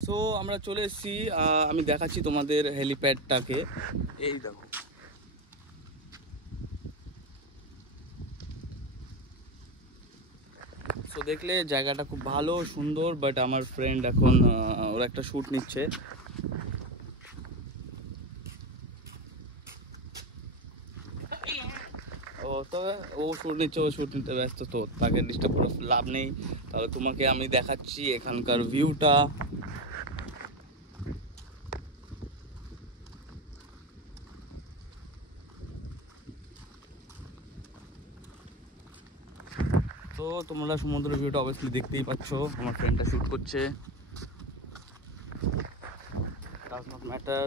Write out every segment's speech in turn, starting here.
So আমরা চলে এসেছি, আমি দেখাচ্ছি তোমাদের হেলিপ্যাডটাকে। এই দেখো, সো দেখলে জায়গাটা খুব ভালো সুন্দর, বাট আমার ফ্রেন্ড এখন ওর একটা শ্যুট নিচ্ছে। ও শ্যুট নিচ্ছে, ও শ্যুট নিতে ব্যস্ত, তো তাকে ডিস্টার্ব করে লাভ নেই। তাহলে তোমাকে আমি দেখাচ্ছি এখানকার ভিউটা। তো তোমরা সমুদ্রের ভিউটা অবভিয়াসলি দেখতেই পাচ্ছ, আমার ফ্রেন্ডটা শ্যুট করছে, ডাজ নট ম্যাটার।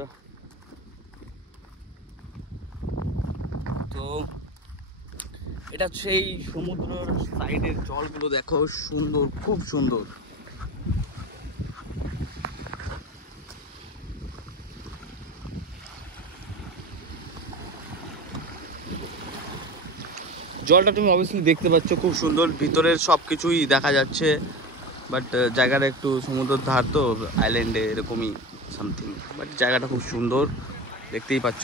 তো এটা সেই সমুদ্রের সাইডের জলগুলো দেখো, সুন্দর, খুব সুন্দর। জলটা তুমি অবভিয়াসলি দেখতে পাচ্ছ, খুব সুন্দর, ভিতরের সব কিছুই দেখা যাচ্ছে। বাট জায়গাটা একটু সমুদ্রের ধার, তো আইল্যান্ডে এরকমই সামথিং, বাট জায়গাটা খুব সুন্দর, দেখতেই পাচ্ছ।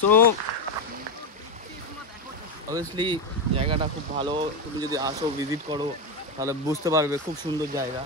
সো অবভিয়াসলি জায়গাটা খুব ভালো, তুমি যদি আসো ভিজিট করো তাহলে বুঝতে পারবে, খুব সুন্দর জায়গা।